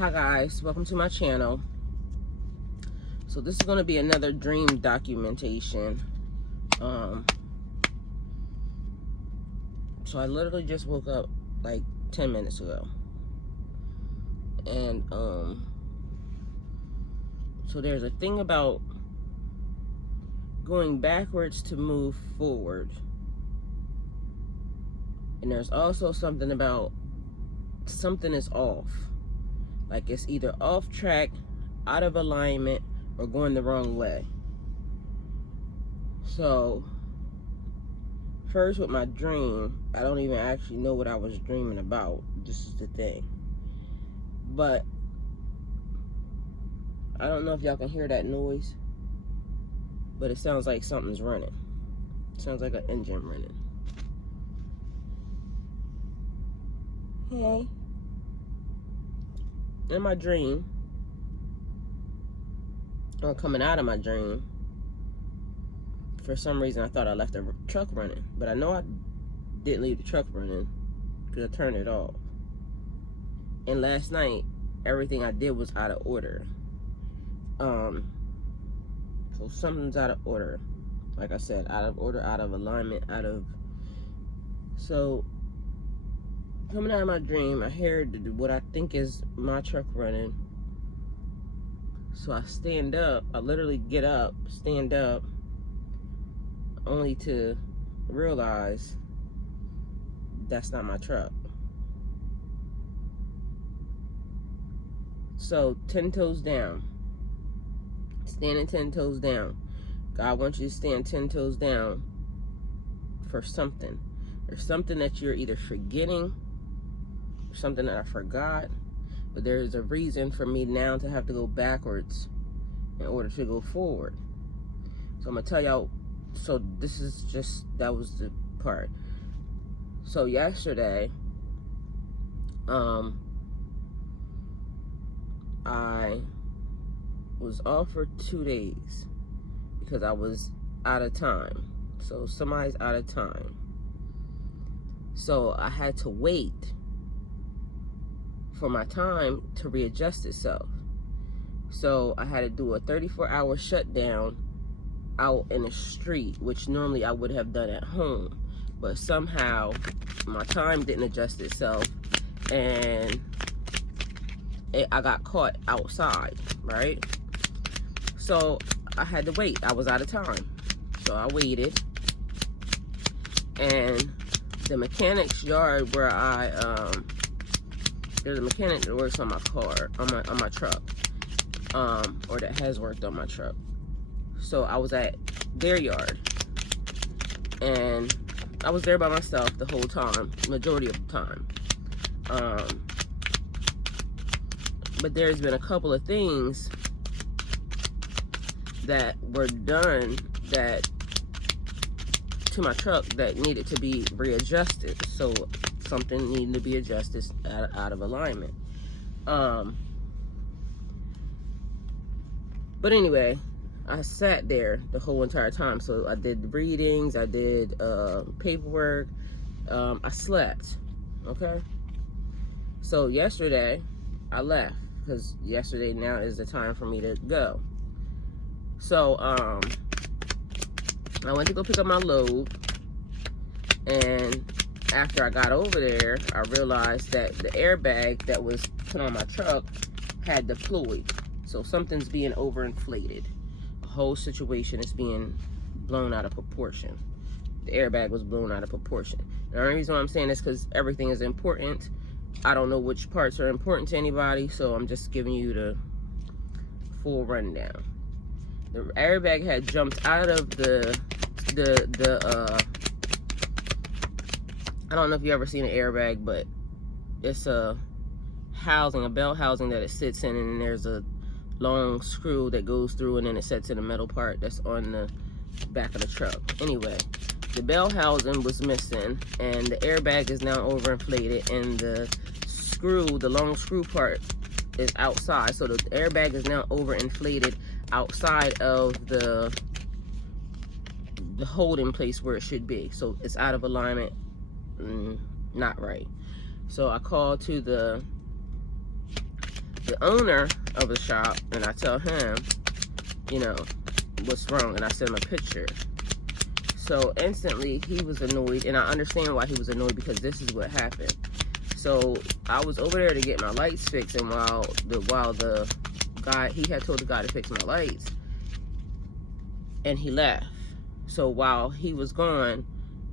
Hi guys, welcome to my channel. So this is going to be another dream documentation. So I literally just woke up like 10 minutes ago, and so there's a thing about going backwards to move forward, and there's also something about something is off. Like it's either off track, out of alignment, or going the wrong way. So first, with my dream, I don't even actually know what I was dreaming about. This is the thing. But I don't know if y'all can hear that noise, but it sounds like something's running. It sounds like an engine running. Hey. In my dream, or coming out of my dream, for some reason I thought I left the truck running, but I know I didn't leave the truck running because I turned it off. And last night, everything I did was out of order. So something's out of order. Like I said, out of order, out of alignment, So coming out of my dream, I heard what I think is my truck running. So I stand up. I literally get up, stand up, only to realize that's not my truck. So 10 toes down. Standing 10 toes down. God wants you to stand 10 toes down for something. There's something that you're either forgetting, something that I forgot, but there is a reason for me now to have to go backwards in order to go forward. So I'm gonna tell y'all. So this is just, that was the part. So yesterday, I was off for 2 days because I was out of time. So somebody's out of time. So I had to wait for my time to readjust itself. So I had to do a 34-hour shutdown out in the street, which normally I would have done at home, but somehow my time didn't adjust itself, and I got caught outside, right? So I had to wait. I was out of time, so I waited, and the mechanic's yard where there's a mechanic that works on my car, on my truck, or that has worked on my truck. So I was at their yard, and I was there by myself the whole time, majority of the time. But there's been a couple of things that were done that to my truck that needed to be readjusted. So something needed to be adjusted out of alignment. But anyway, I sat there the whole entire time. So I did readings, I did paperwork, I slept, okay? So yesterday, I left, because yesterday now is the time for me to go. So, I went to go pick up my load, and after I got over there, I realized that the airbag that was put on my truck had deployed. So something's being overinflated. The whole situation is being blown out of proportion. The airbag was blown out of proportion. The only reason why I'm saying this is because everything is important. I don't know which parts are important to anybody, so I'm just giving you the full rundown. The airbag had jumped out of I don't know if you ever seen an airbag, but it's a housing, a belt housing that it sits in, and there's a long screw that goes through, and then it sets in the metal part that's on the back of the truck. Anyway, the bell housing was missing, and the airbag is now overinflated, and the screw, the long screw part, is outside. So the airbag is now overinflated outside of the holding place where it should be. So it's out of alignment, not right. So I called to the the owner of the shop, and I tell him, you know, what's wrong, and I send him a picture. So instantly he was annoyed, and I understand why he was annoyed, because this is what happened. So I was over there to get my lights fixed, and while the guy, he had told the guy to fix my lights, and he left. So while he was gone,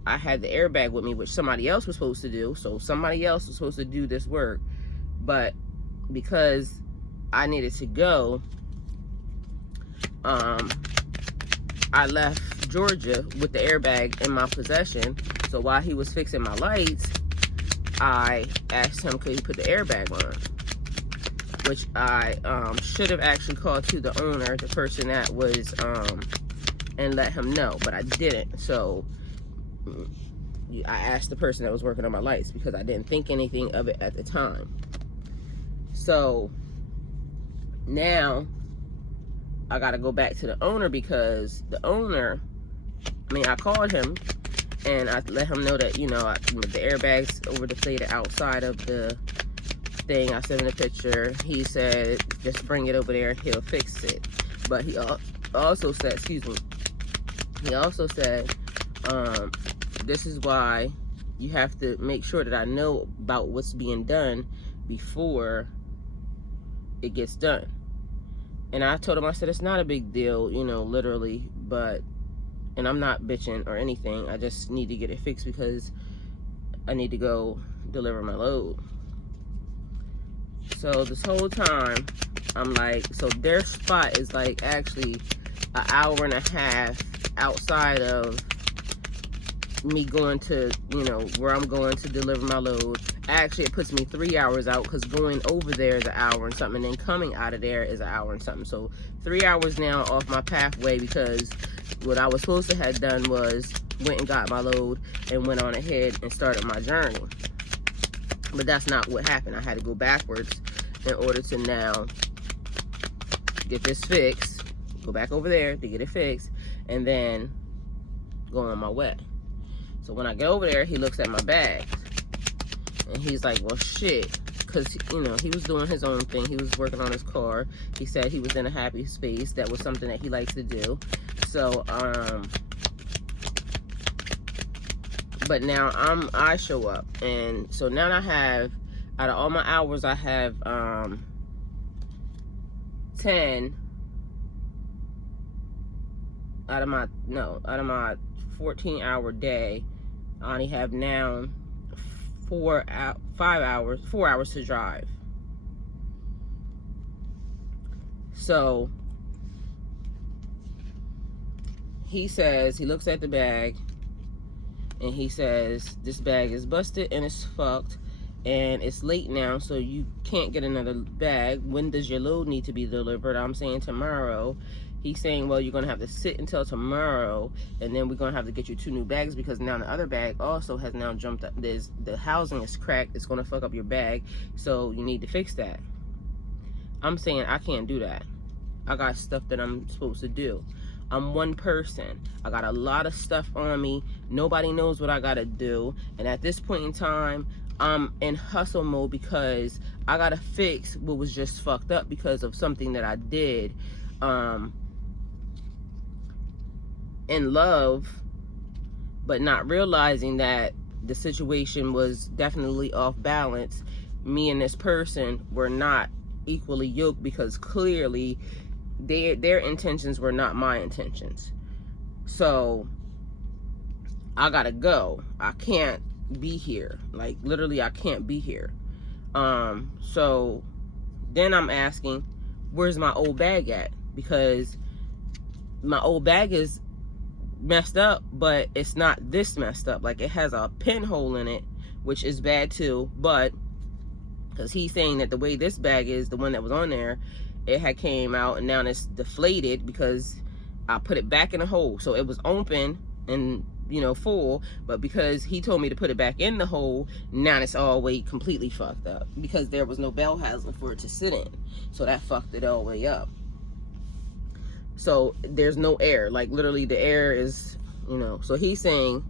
I had the airbag with me, which somebody else was supposed to do. So somebody else was supposed to do this work, but because I needed to go, I left Georgia with the airbag in my possession. So while he was fixing my lights, I asked him, could he put the airbag on? Which I should have actually called to the owner, the person that was, and let him know, but I didn't. So I asked the person that was working on my lights, because I didn't think anything of it at the time. So now I got to go back to the owner, because the owner, I called him and I let him know that, you know, the airbag's over deflated outside of the thing. I sent him a picture. He said, just bring it over there, he'll fix it. But he also said, excuse me, he also said, this is why you have to make sure that I know about what's being done before it gets done. And I told him, I said, it's not a big deal, you know, literally, but, and I'm not bitching or anything. I just need to get it fixed because I need to go deliver my load. So this whole time, I'm like, so their spot is like actually an hour and a half outside of me going to, you know, where I'm going to deliver my load. Actually, it puts me 3 hours out, because going over there is an hour and something, and then coming out of there is an hour and something. So 3 hours now off my pathway, because what I was supposed to have done was went and got my load and went on ahead and started my journey. But that's not what happened. I had to go backwards in order to now get this fixed, go back over there to get it fixed, and then go on my way. So when I get over there, he looks at my bags, and he's like, well, shit, because, you know, he was doing his own thing. He was working on his car. He said he was in a happy space. That was something that he likes to do. So, but now I show up, and so now I have, out of all my hours, I have 10 out of my 14-hour day. I only have now 4 hours to drive. So he says, he looks at the bag and he says, this bag is busted and it's fucked and it's late now, so you can't get another bag. When does your load need to be delivered? I'm saying tomorrow. He's saying, well, you're gonna have to sit until tomorrow, and then we're gonna have to get you 2 new bags, because now the other bag also has now jumped up. The housing is cracked. It's gonna fuck up your bag, so you need to fix that. I'm saying I can't do that. I got stuff that I'm supposed to do. I'm one person. I got a lot of stuff on me. Nobody knows what I gotta do, and at this point in time, I'm in hustle mode, because I gotta fix what was just fucked up because of something that I did in love, but not realizing that the situation was definitely off balance. Me and this person were not equally yoked, because clearly their intentions were not my intentions. So I gotta go. I can't be here. Like, literally, I can't be here. So then I'm asking, where's my old bag at? Because my old bag is messed up, but it's not this messed up. Like, it has a pinhole in it, which is bad too, but because he's saying that the way this bag is, the one that was on there, it had came out and now it's deflated because I put it back in the hole. So it was open and, you know, full, but because he told me to put it back in the hole, now it's all way completely fucked up, because there was no bell housing for it to sit in. So that fucked it all the way up. So there's no air, like literally the air is, you know. So he's saying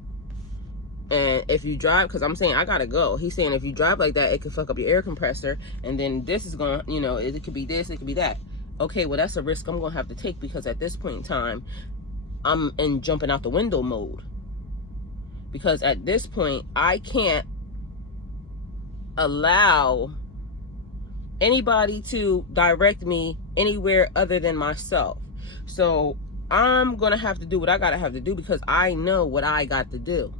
And if you drive, because I'm saying I gotta go, he's saying if you drive like that, it could fuck up your air compressor, and then this is going, you know, it could be this, it could be that. Okay, well, that's a risk I'm gonna have to take, because at this point in time, I'm in jumping out the window mode. Because at this point, I can't allow anybody to direct me anywhere other than myself. So I'm gonna have to do what I gotta have to do, because I know what I got to do.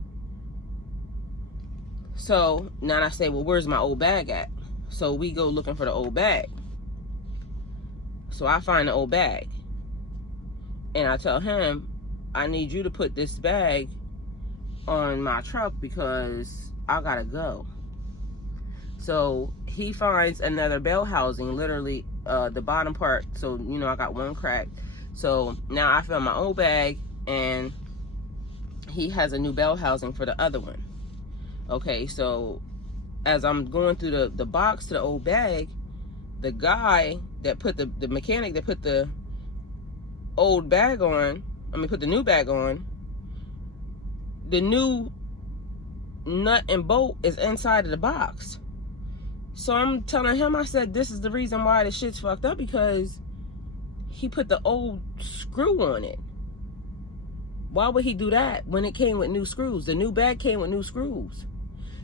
So now I say, well, where's my old bag at? So we go looking for the old bag. So I find the old bag, and I tell him, I need you to put this bag on my truck because I gotta go. So he finds another bell housing, literally the bottom part. So, you know, I got one crack. So now I found my old bag, and he has a new bell housing for the other one. Okay, so as I'm going through the box to the old bag, the guy that put the mechanic that put the old bag on, put the new bag on, the new nut and bolt is inside of the box. So I'm telling him, I said, this is the reason why the shit's fucked up, because he put the old screw on it. Why would he do that when it came with new screws? The new bag came with new screws.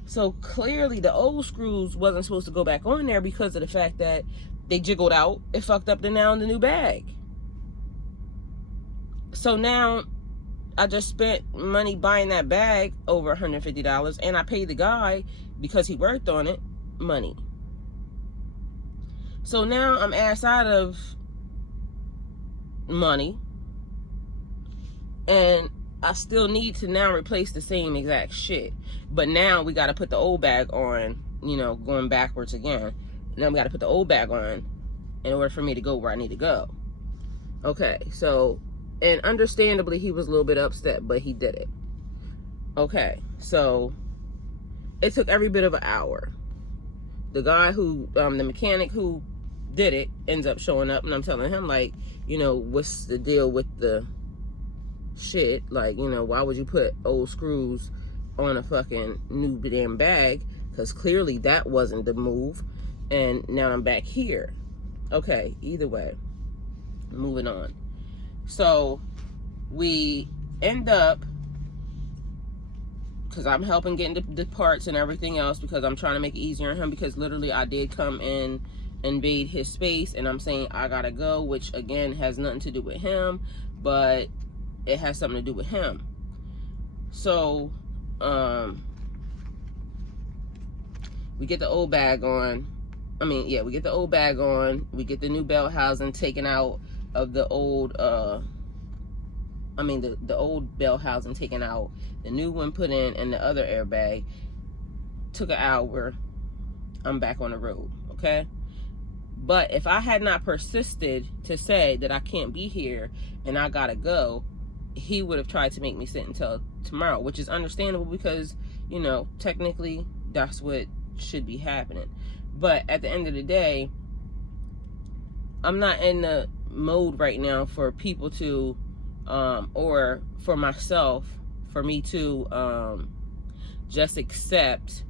So clearly the old screws wasn't supposed to go back on there, because of the fact that they jiggled out. It fucked up the new bag. So now I just spent money buying that bag, over $150, and I paid the guy, because he worked on it, money. So now I'm ass out of money, and I still need to now replace the same exact shit. But now we got to put the old bag on, you know, going backwards again. Now we got to put the old bag on in order for me to go where I need to go. Okay, so, and understandably, he was a little bit upset, but he did it. Okay, so it took every bit of an hour. The guy who, the mechanic who did it, ends up showing up, and I'm telling him, like, you know, what's the deal with the shit? Like, you know, why would you put old screws on a fucking new damn bag? Because clearly that wasn't the move. And now I'm back here. Okay, either way, moving on. So we end up, because I'm helping getting the parts and everything else, because I'm trying to make it easier on him, because literally I did come in, invade his space, and I'm saying I gotta go, which again has nothing to do with him, but it has something to do with him. So we get the old bag on. We get the old bag on. We get the new belt housing taken out of the old the old belt housing taken out, the new one put in, and the other airbag. Took an hour. I'm back on the road, okay? But if I had not persisted to say that I can't be here and I gotta go, he would have tried to make me sit until tomorrow, which is understandable, because, you know, technically that's what should be happening. But at the end of the day, I'm not in the mode right now for people to or for myself, for me to just accept,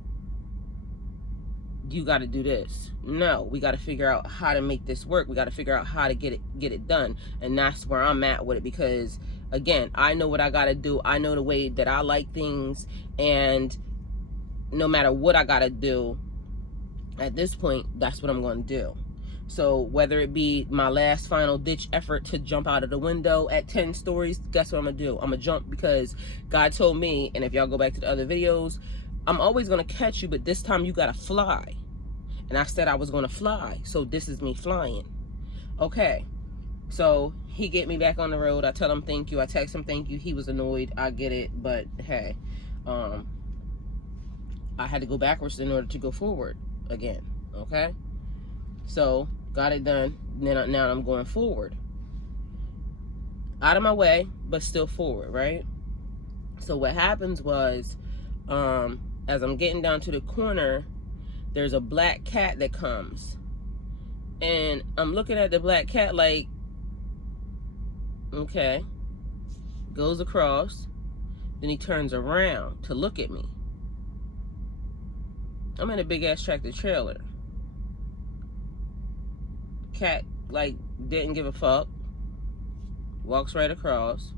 you got to do this. No, we got to figure out how to make this work. We got to figure out how to get it done. And that's where I'm at with it, because again, I know what I got to do. I know the way that I like things, and no matter what I got to do at this point, that's what I'm going to do. So whether it be my last final ditch effort to jump out of the window at 10 stories, guess what I'm going to do? I'm going to jump, because God told me, and if y'all go back to the other videos, I'm always going to catch you, but this time you got to fly. And I said I was going to fly. So this is me flying. Okay. So he get me back on the road. I tell him thank you. I text him thank you. He was annoyed. I get it. But hey, I had to go backwards in order to go forward again. Okay. So got it done. Now I'm going forward. Out of my way, but still forward, right? So what happens was, as I'm getting down to the corner, there's a black cat that comes. And I'm looking at the black cat like, okay. Goes across. Then he turns around to look at me. I'm in a big ass tractor trailer. Cat, like, didn't give a fuck. Walks right across.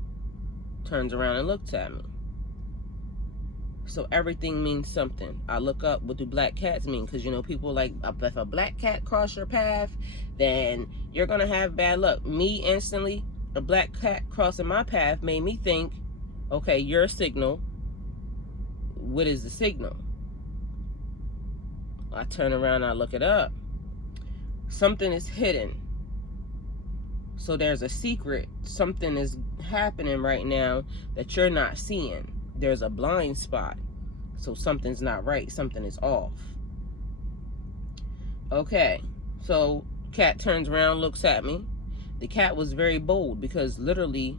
Turns around and looks at me. So everything means something. I look up, what do black cats mean? Because, you know, people like, if a black cat cross your path, then you're going to have bad luck. Me, instantly, a black cat crossing my path made me think, okay, you're a signal. What is the signal? I turn around and I look it up. Something is hidden. So there's a secret. Something is happening right now that you're not seeing. There's a blind spot. So something's not right. Something is off. Okay. So cat turns around, looks at me. The cat was very bold because literally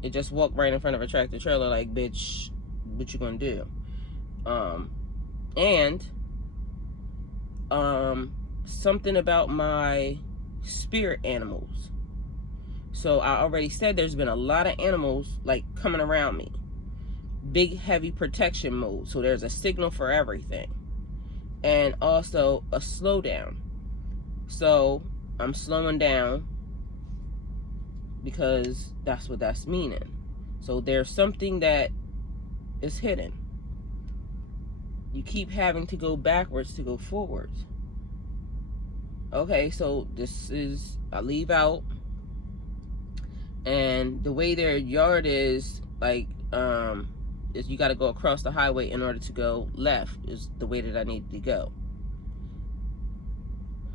it just walked right in front of a tractor trailer like, bitch, what you gonna do? Something about my spirit animals. So I already said there's been a lot of animals like coming around me. Big heavy protection mode. So there's a signal for everything. And also a slowdown. So I'm slowing down because that's what that's meaning. So there's something that is hidden. You keep having to go backwards to go forwards. Okay, so this is, I leave out, and the way their yard is, like, is you got to go across the highway in order to go left, is the way that I need to go.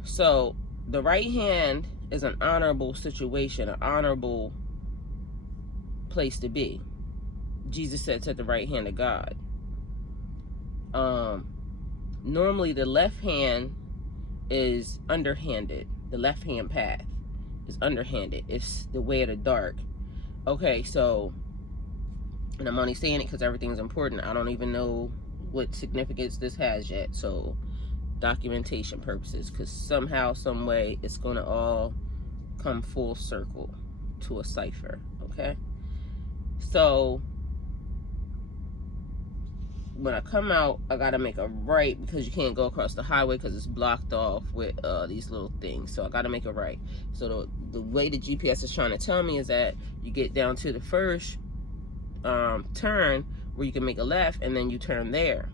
So the right hand is an honorable situation, an honorable place to be. Jesus said, to the right hand of God. Normally the left hand is underhanded. The left hand path is underhanded. It's the way of the dark. Okay, so, and I'm only saying it because everything's important. I don't even know what significance this has yet. So documentation purposes, because somehow, some way, it's going to all come full circle to a cipher. Okay, so when I come out, I gotta make a right because you can't go across the highway because it's blocked off with these little things. So I gotta make a right. So the way the GPS is trying to tell me is that you get down to the first turn where you can make a left, and then you turn there.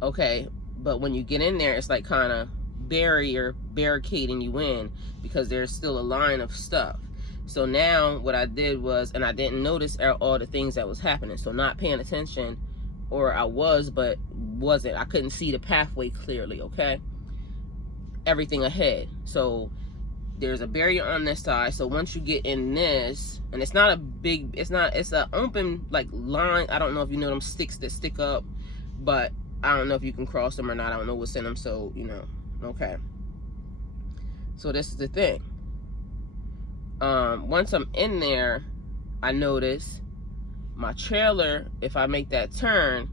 Okay, but when you get in there, it's like kind of barricading you in because there's still a line of stuff. So now what I did was, and I didn't notice all the things that was happening. So not paying attention, or I was, but wasn't. I couldn't see the pathway clearly, okay? Everything ahead. So there's a barrier on this side. So once you get in this, and it's not a big, it's an open like line. I don't know if you know them sticks that stick up, but I don't know if you can cross them or not. I don't know what's in them. So, you know, okay. So this is the thing. Once I'm in there, I notice my trailer, if I make that turn,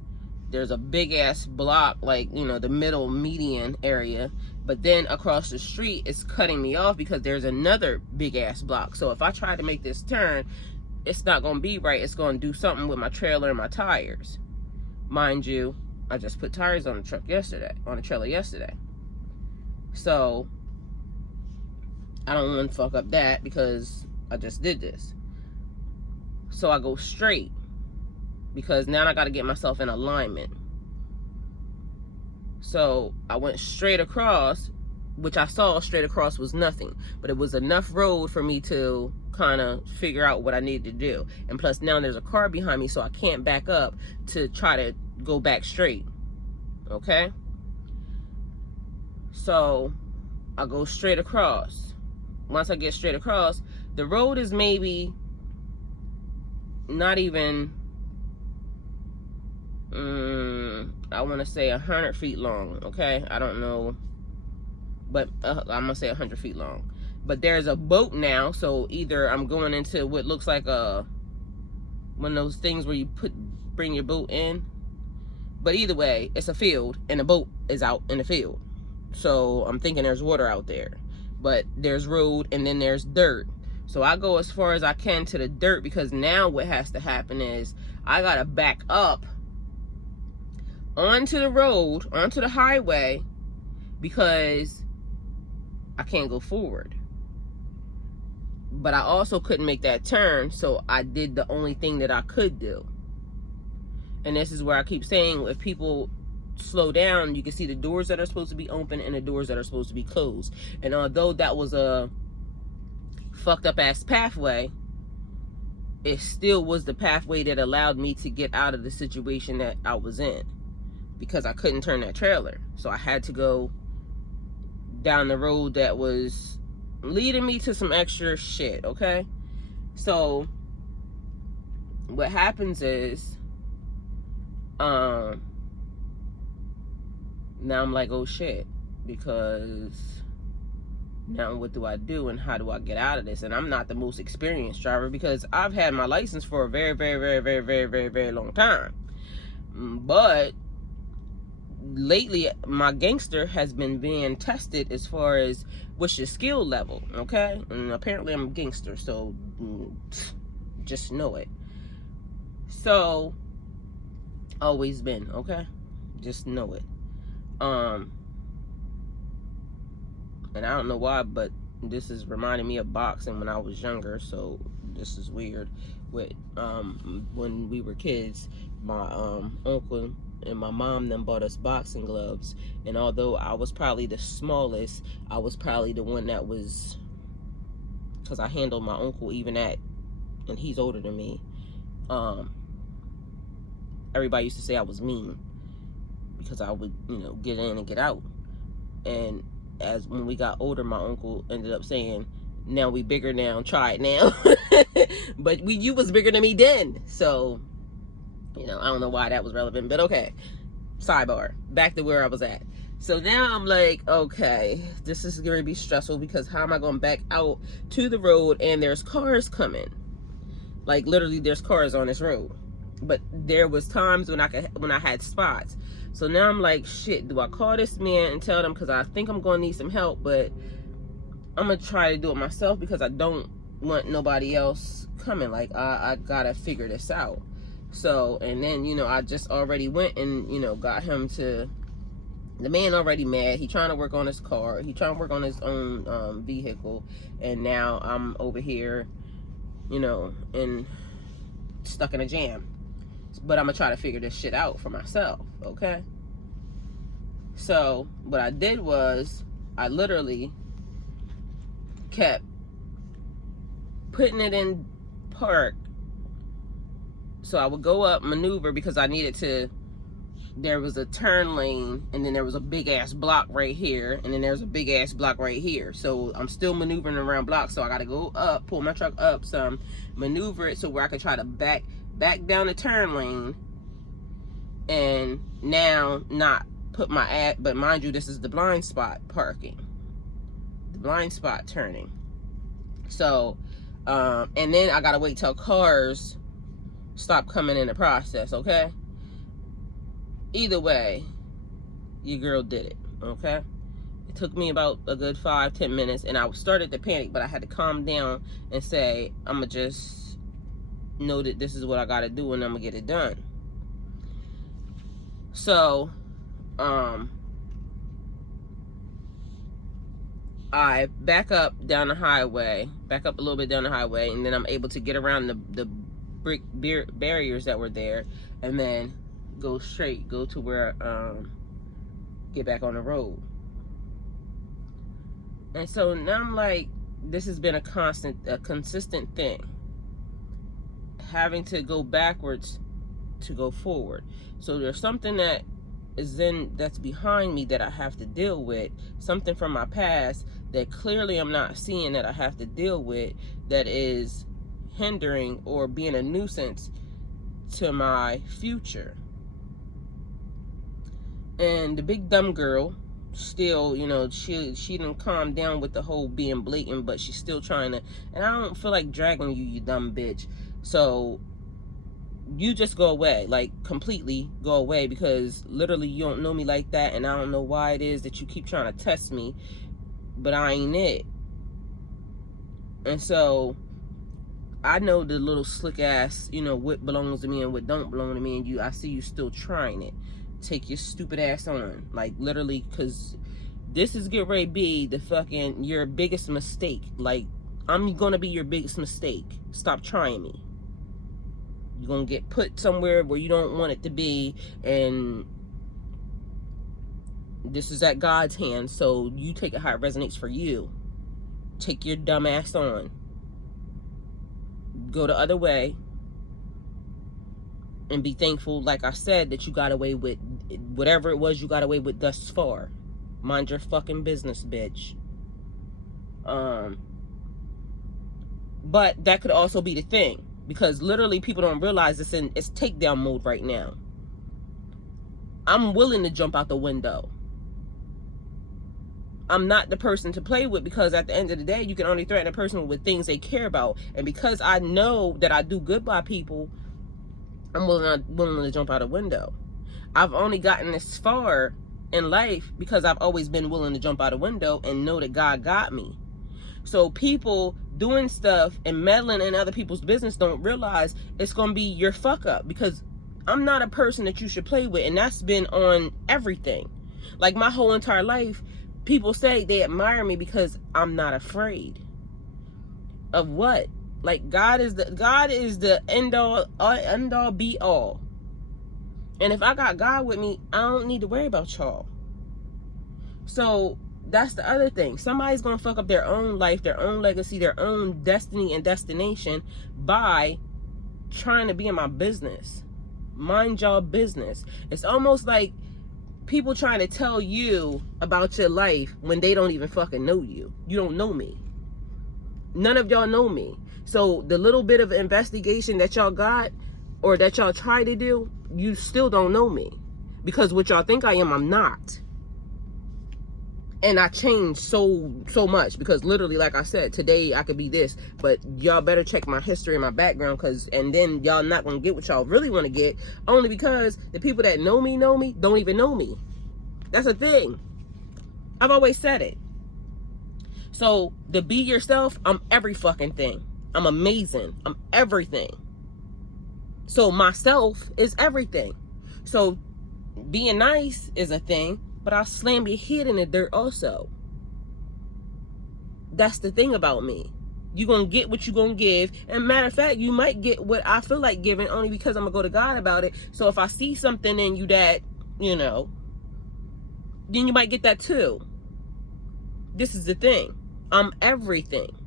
there's a big ass block, like, you know, the middle median area, but then across the street it's cutting me off because there's another big ass block. So if I try to make this turn, it's not going to be right. It's going to do something with my trailer and my tires. Mind you, I just put tires on the truck yesterday, on the trailer yesterday. So I don't want to fuck up that because I just did this. So I go straight because now I got to get myself in alignment. So I went straight across, which I saw straight across was nothing, but it was enough road for me to kind of figure out what I needed to do. And plus now there's a car behind me, so I can't back up to try to go back straight. Okay? So I go straight across. Once I get straight across, the road is maybe not even, I want to say 100 feet long, okay? I don't know, but I'm going to say 100 feet long. But there's a boat now, so either I'm going into what looks like one of those things where you bring your boat in. But either way, it's a field, and the boat is out in the field. So I'm thinking there's water out there. But there's road, and then there's dirt. So I go as far as I can to the dirt, because now what has to happen is I gotta back up onto the road, onto the highway, because I can't go forward. But I also couldn't make that turn, so I did the only thing that I could do. And this is where I keep saying, if people slow down, you can see the doors that are supposed to be open and the doors that are supposed to be closed. And although that was a fucked up ass pathway, it still was the pathway that allowed me to get out of the situation that I was in, because I couldn't turn that trailer. So I had to go down the road that was leading me to some extra shit, okay? So what happens is, now I'm like, oh shit, because now what do I do and how do I get out of this? And I'm not the most experienced driver, because I've had my license for a very, very, very, very, very, very, very long time. But lately, my gangster has been being tested as far as what's your skill level, okay? And apparently I'm a gangster, so just know it. So, always been, okay? Just know it. And I don't know why, but this is reminding me of boxing when I was younger, so this is weird. With when we were kids, my uncle and my mom then bought us boxing gloves, and although I was probably the smallest, I was probably the one that was, because I handled my uncle even at, and he's older than me, everybody used to say I was mean, because I would, you know, get in and get out. And as when we got older, my uncle ended up saying, now we bigger now, try it now. But you was bigger than me then, so you know, I don't know why that was relevant, but okay. Sidebar, back to where I was at. So now I'm like, okay, this is going to be stressful, because how am I going to back out to the road and there's cars coming? Like literally there's cars on this road. But there was times when I had spots. So now I'm like, shit, do I call this man and tell them, because I think I'm going to need some help, but I'm going to try to do it myself, because I don't want nobody else coming. Like I got to figure this out. So, and then, you know, I just already went and, you know, got him to, the man already mad. He trying to work on his car. He trying to work on his own vehicle. And now I'm over here, you know, and stuck in a jam. But I'm going to try to figure this shit out for myself, okay? So, what I did was, I literally kept putting it in park. So I would go up, maneuver, because I needed to, there was a turn lane, and then there was a big ass block right here, and then there's a big ass block right here. So I'm still maneuvering around blocks, so I gotta go up, pull my truck up some, maneuver it so where I can try to back down the turn lane, and now not put my ad, but mind you, this is the blind spot parking, the blind spot turning. So, and then I gotta wait till cars stop coming in the process, okay? Either way, your girl did it, okay? It took me about a good 5-10 minutes, and I started to panic, but I had to calm down and say, I'm gonna just know that this is what I gotta do, and I'm gonna get it done. So, I back up down the highway, back up a little bit down the highway, and then I'm able to get around the brick barriers that were there, and then go straight, go to where, get back on the road. And so now I'm like, this has been a consistent thing, having to go backwards to go forward. So there's something that is that's behind me that I have to deal with, something from my past that clearly I'm not seeing that I have to deal with, that is hindering or being a nuisance to my future. And the big dumb girl still, you know, she didn't calm down with the whole being blatant, but she's still trying to, and I don't feel like dragging you, you dumb bitch. So you just go away, like completely go away, because literally you don't know me like that, and I don't know why it is that you keep trying to test me, but I ain't it. And so I know the little slick ass, you know, what belongs to me and what don't belong to me, and I see you still trying it. Take your stupid ass on. Like, literally, because this is get ready to be the fucking, your biggest mistake. Like, I'm gonna be your biggest mistake. Stop trying me. You're gonna get put somewhere where you don't want it to be, and this is at God's hand, so you take it how it resonates for you. Take your dumb ass on. Go the other way. And be thankful, like I said, that you got away with whatever it was you got away with thus far. Mind your fucking business, bitch. But that could also be the thing. Because literally people don't realize it's takedown mode right now. I'm willing to jump out the window. I'm not the person to play with, because at the end of the day, you can only threaten a person with things they care about. And because I know that I do good by people, I'm willing to jump out a window. I've only gotten this far in life because I've always been willing to jump out a window and know that God got me. So people doing stuff and meddling in other people's business don't realize it's going to be your fuck up, because I'm not a person that you should play with. And that's been on everything. Like, my whole entire life, people say they admire me because I'm not afraid of what? Like, God is the end all be all. And if I got God with me, I don't need to worry about y'all. So that's the other thing. Somebody's gonna fuck up their own life, their own legacy, their own destiny and destination by trying to be in my business. Mind y'all business. It's almost like people trying to tell you about your life when they don't even fucking know you. You don't know me. None of y'all know me. So the little bit of investigation that y'all got, or that y'all try to do, you still don't know me. Because what y'all think I am, I'm not. And I changed so much, because literally, like I said, today I could be this, but y'all better check my history and my background, and then y'all not gonna get what y'all really want to get, only because the people that know me don't even know me. That's a thing. I've always said it. So to be yourself, I'm every fucking thing. I'm amazing. I'm everything. So myself is everything. So being nice is a thing, but I'll slam your head in the dirt also. That's the thing about me. You're going to get what you're going to give. And matter of fact, you might get what I feel like giving, only because I'm going to go to God about it. So if I see something in you that, you know, then you might get that too. This is the thing. I'm everything.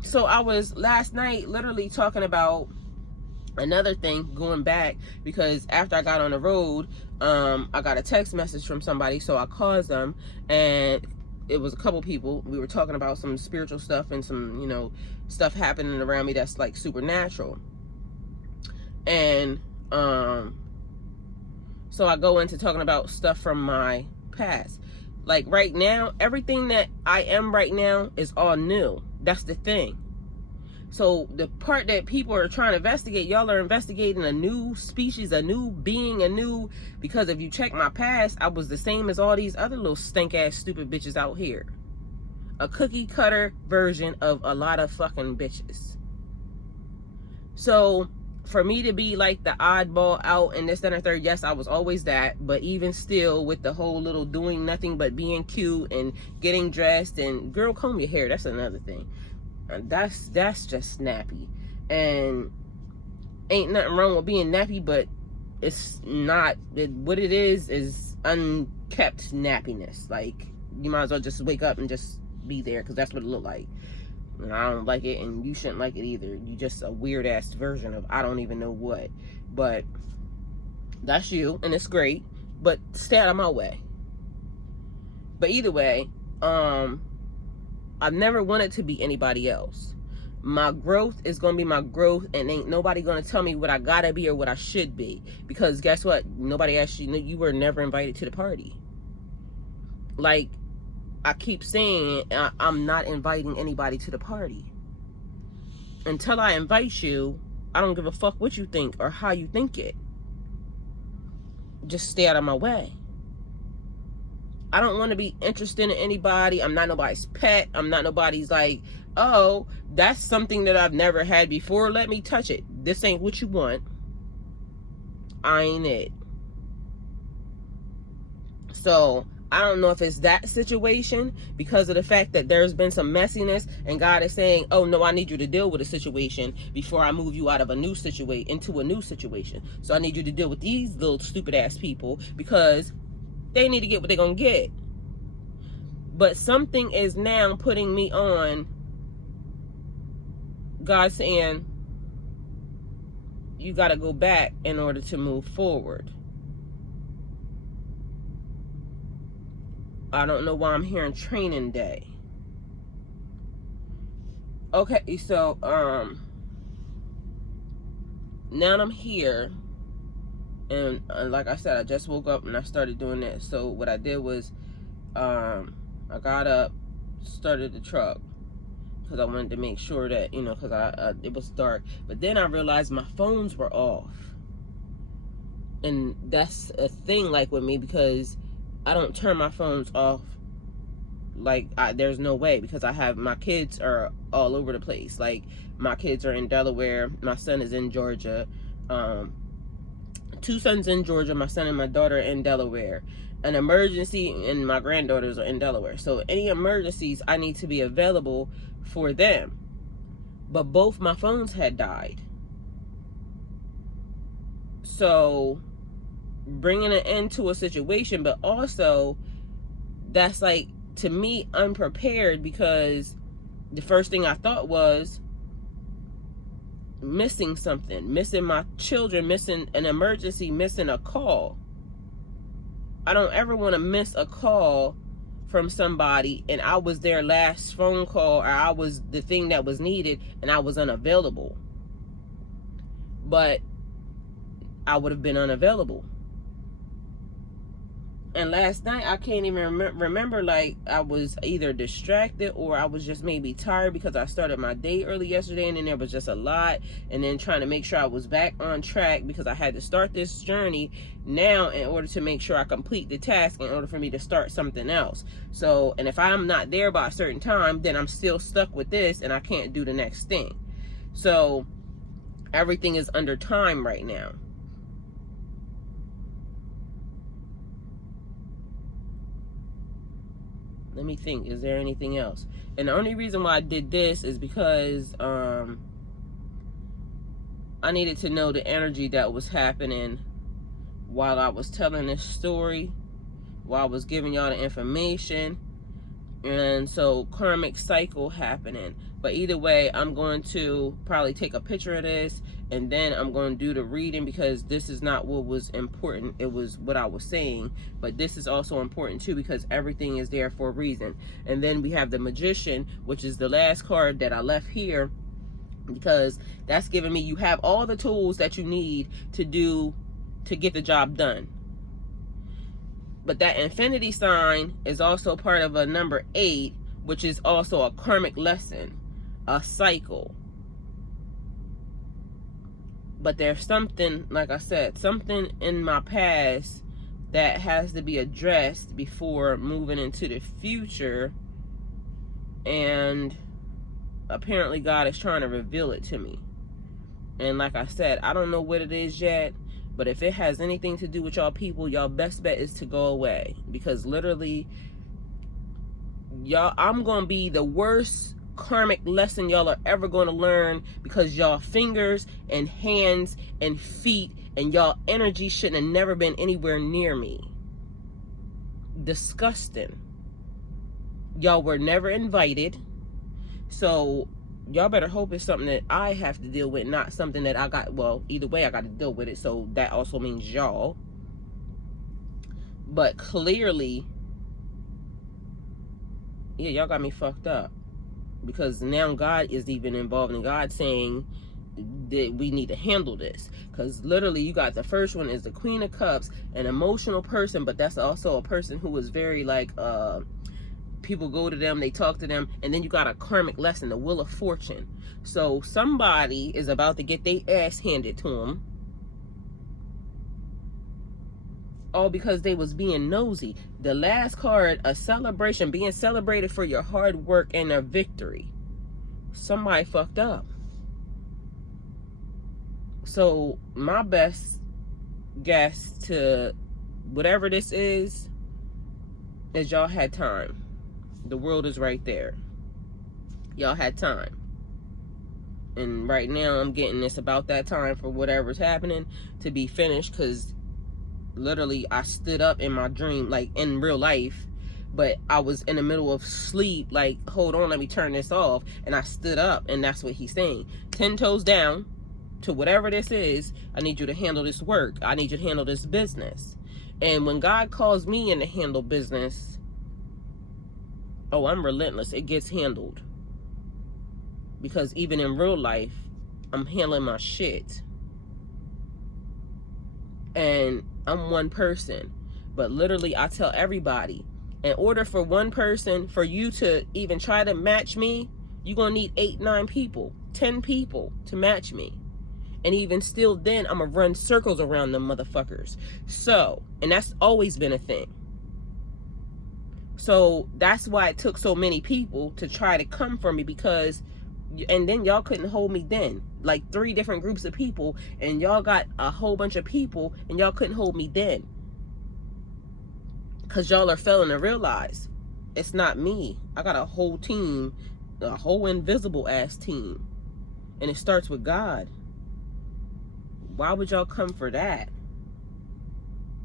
So I was last night literally talking about another thing, going back, because after I got on the road, I got a text message from somebody, so I called them, and it was a couple people. We were talking about some spiritual stuff and some, you know, stuff happening around me that's like supernatural. And so I go into talking about stuff from my past. Like right now, everything that I am right now is all new. That's the thing. So the part that people are trying to investigate, y'all are investigating a new species, a new being, because if you check my past, I was the same as all these other little stink ass stupid bitches out here. A cookie cutter version of a lot of fucking bitches. So for me to be like the oddball out and this, that, and third, yes, I was always that. But even still, with the whole little doing nothing but being cute and getting dressed, and girl, comb your hair, that's another thing. That's just snappy. And ain't nothing wrong with being nappy, but it's not, what it is unkept nappiness. Like, you might as well just wake up and just be there, because that's what it look like. And I don't like it, and you shouldn't like it either. You just a weird ass version of I don't even know what. But that's you, and it's great, but stay out of my way. But either way, I've never wanted to be anybody else. My growth is going to be my growth, and ain't nobody going to tell me what I gotta be or what I should be. Because guess what? Nobody asked you. You were never invited to the party. Like I keep saying, I'm not inviting anybody to the party. Until I invite you, I don't give a fuck what you think or how you think it. Just stay out of my way. I don't want to be interested in anybody. I'm not nobody's pet. I'm not nobody's like, oh, that's something that I've never had before. Let me touch it. This ain't what you want. I ain't it. So I don't know if it's that situation because of the fact that there's been some messiness and God is saying, oh no, I need you to deal with a situation before I move you out of a new situation into a new situation. So I need you to deal with these little stupid ass people because they need to get what they're going to get. But something is now putting me on God saying, you got to go back in order to move forward. I don't know why I'm hearing training day. Okay, so now I'm here, and like I said, I just woke up and I started doing that. So what I did was I got up, started the truck because I wanted to make sure that, you know, because it was dark. But then I realized my phones were off, and that's a thing like with me because I don't turn my phones off. Like, there's no way, because I have, my kids are all over the place. Like, my kids are in Delaware, my son is in Georgia, 2 sons in Georgia, my son and my daughter in Delaware. An emergency, and my granddaughters are in Delaware. So any emergencies, I need to be available for them. But both my phones had died. So bringing an end to a situation, but also that's like, to me, unprepared, because the first thing I thought was missing something, missing my children, missing an emergency, missing a call. I don't ever want to miss a call from somebody and I was their last phone call, or I was the thing that was needed and I was unavailable. But I would have been unavailable. And last night, I can't even remember, like, I was either distracted or I was just maybe tired because I started my day early yesterday and then there was just a lot. And then trying to make sure I was back on track because I had to start this journey now in order to make sure I complete the task in order for me to start something else. So, and if I'm not there by a certain time, then I'm still stuck with this and I can't do the next thing. So, everything is under time right now. Let me think, is there anything else? And the only reason why I did this is because I needed to know the energy that was happening while I was telling this story, while I was giving y'all the information. And so karmic cycle happening. But either way, I'm going to probably take a picture of this and then I'm going to do the reading, because this is not what was important. It was what I was saying. But this is also important too, because everything is there for a reason. And then we have the Magician, which is the last card that I left here, because that's giving me, you have all the tools that you need to get the job done. But that infinity sign is also part of a number 8, which is also a karmic lesson, a cycle. But there's something, like I said, something in my past that has to be addressed before moving into the future. And apparently God is trying to reveal it to me. And like I said, I don't know what it is yet. But if it has anything to do with y'all people, y'all best bet is to go away. Because literally, y'all, I'm going to be the worst karmic lesson y'all are ever going to learn, because y'all fingers and hands and feet and y'all energy shouldn't have never been anywhere near me. Disgusting. Y'all were never invited. So y'all better hope it's something that I have to deal with, not something that I got, well, either way I got to deal with it, so that also means y'all. But clearly, yeah, y'all got me fucked up, because now God is even involved, and God saying that we need to handle this. Because literally, you got the first one is the Queen of Cups, an emotional person, but that's also a person who is very like, people go to them, they talk to them. And then you got a karmic lesson, the Wheel of Fortune. So somebody is about to get their ass handed to them. all because they was being nosy. The last card, a celebration, being celebrated for your hard work and a victory. Somebody fucked up. So my best guess to whatever this is y'all had time. The world is right there. Y'all had time. And right now I'm getting this about that time for whatever's happening to be finished, because literally I stood up in my dream, like in real life, but I was in the middle of sleep, like, hold on, let me turn this off, and I stood up, and that's what he's saying. 10 toes down to whatever this is. I need you to handle this work. I need you to handle this business. And when God calls me in to handle business, oh, I'm relentless. It gets handled. Because even in real life, I'm handling my shit. And I'm one person. But literally, I tell everybody, in order for one person, for you to even try to match me, you're going to need 8, 9 people, 10 people to match me. And even still then, I'm going to run circles around them motherfuckers. So, and that's always been a thing. So that's why it took so many people to try to come for me, because, and then y'all couldn't hold me then. Like 3 different groups of people, and y'all got a whole bunch of people, and y'all couldn't hold me then. Because y'all are failing to realize it's not me. I got a whole team, a whole invisible ass team. And it starts with God. Why would y'all come for that?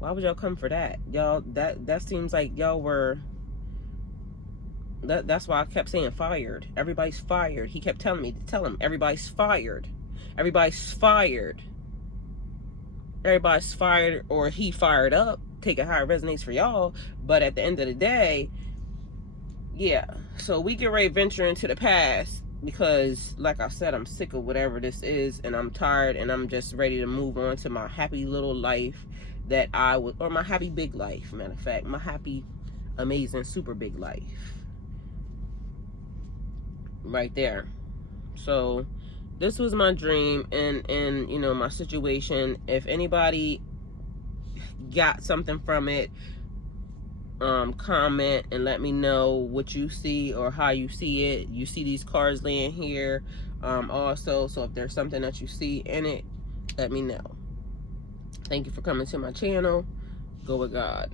Why would y'all come for that? Y'all, that seems like y'all were, that's why I kept saying fired. Everybody's fired. He kept telling me to tell him, everybody's fired. Everybody's fired. Everybody's fired, or he fired up. Take it how it resonates for y'all. But at the end of the day, yeah. So we get ready to venture into the past, because like I said, I'm sick of whatever this is, and I'm tired, and I'm just ready to move on to my happy little life that I would, or my happy big life, matter of fact, my happy, amazing, super big life. Right there. So this was my dream, and you know, my situation. If anybody got something from it, comment and let me know what you see or how you see it. You see these cards laying here also, so if there's something that you see in it, let me know. Thank you for coming to my channel. Go with God.